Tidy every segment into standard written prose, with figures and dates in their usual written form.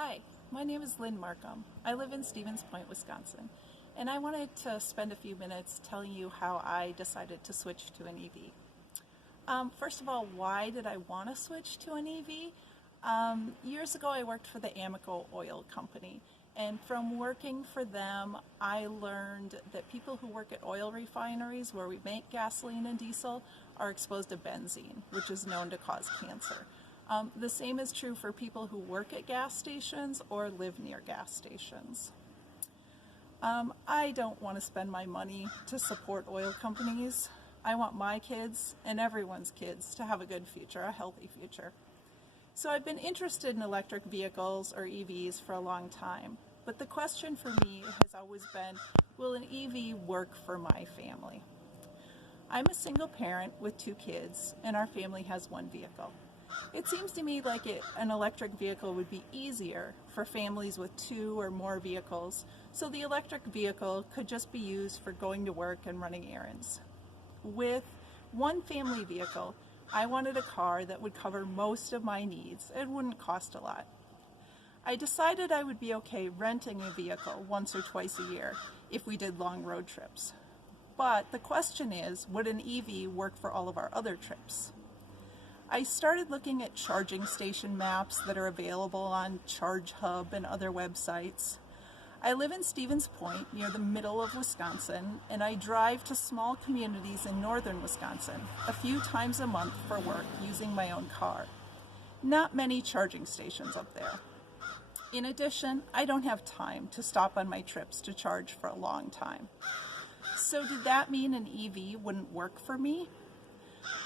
Hi, my name is Lynn Markham. I live in Stevens Point, Wisconsin, and I wanted to spend a few minutes telling you how I decided to switch to an EV. First of all, why did I want to switch to an EV? Years ago I worked for the Amoco oil company, and from working for them I learned that people who work at oil refineries where we make gasoline and diesel are exposed to benzene, which is known to cause cancer. The same is true for people who work at gas stations or live near gas stations. I don't want to spend my money to support oil companies. I want my kids and everyone's kids to have a good future, a healthy future. So I've been interested in electric vehicles or EVs for a long time, but the question for me has always been, will an EV work for my family? I'm a single parent with 2 kids, and our family has 1 vehicle. It seems to me like an electric vehicle would be easier for families with 2 or more vehicles, so the electric vehicle could just be used for going to work and running errands. With 1 family vehicle, I wanted a car that would cover most of my needs and wouldn't cost a lot. I decided I would be okay renting a vehicle once or twice a year if we did long road trips. But the question is, would an EV work for all of our other trips? I started looking at charging station maps that are available on Charge Hub and other websites. I live in Stevens Point, near the middle of Wisconsin, and I drive to small communities in northern Wisconsin a few times a month for work using my own car. Not many charging stations up there. In addition, I don't have time to stop on my trips to charge for a long time. So did that mean an EV wouldn't work for me?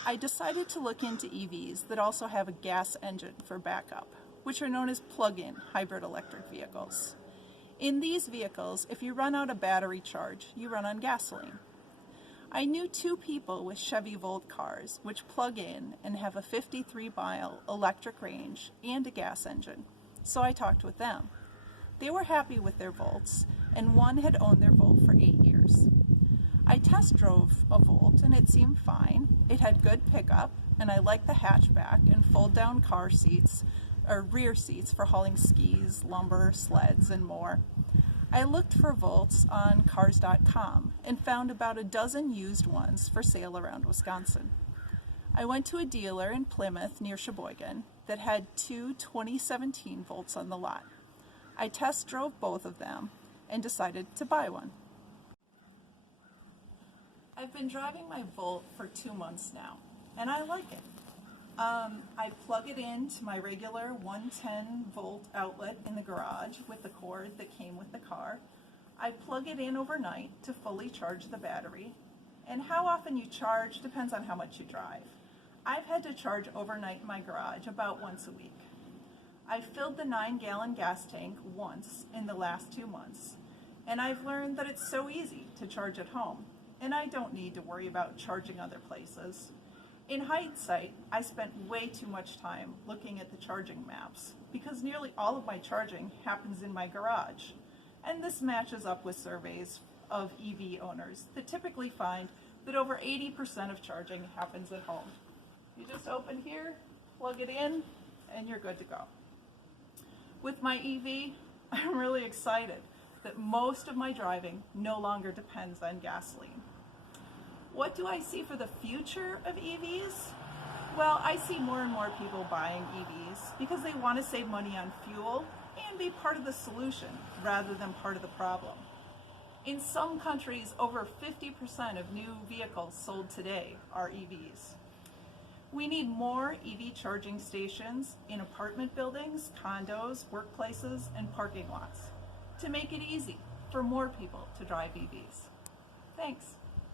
I decided to look into EVs that also have a gas engine for backup, which are known as plug-in hybrid electric vehicles. In these vehicles, if you run out of battery charge, you run on gasoline. I knew 2 people with Chevy Volt cars, which plug in and have a 53-mile electric range and a gas engine, so I talked with them. They were happy with their Volts, and one had owned their Volt for 8 years. I test drove a Volt and it seemed fine. It had good pickup, and I liked the hatchback and fold-down car seats, or rear seats for hauling skis, lumber, sleds, and more. I looked for Volts on cars.com and found about a dozen used ones for sale around Wisconsin. I went to a dealer in Plymouth near Sheboygan that had 2 2017 Volts on the lot. I test drove both of them and decided to buy one. I've been driving my Volt for 2 months now, and I like it. I plug it into my regular 110 volt outlet in the garage with the cord that came with the car. I plug it in overnight to fully charge the battery, and how often you charge depends on how much you drive. I've had to charge overnight in my garage about once a week. I've filled the 9-gallon gas tank once in the last 2 months, and I've learned that it's so easy to charge at home, and I don't need to worry about charging other places. In hindsight, I spent way too much time looking at the charging maps because nearly all of my charging happens in my garage. And this matches up with surveys of EV owners that typically find that over 80% of charging happens at home. You just open here, plug it in, and you're good to go. With my EV, I'm really excited that most of my driving no longer depends on gasoline. What do I see for the future of EVs? Well, I see more and more people buying EVs because they want to save money on fuel and be part of the solution rather than part of the problem. In some countries, over 50% of new vehicles sold today are EVs. We need more EV charging stations in apartment buildings, condos, workplaces, and parking lots to make it easy for more people to drive EVs. Thanks.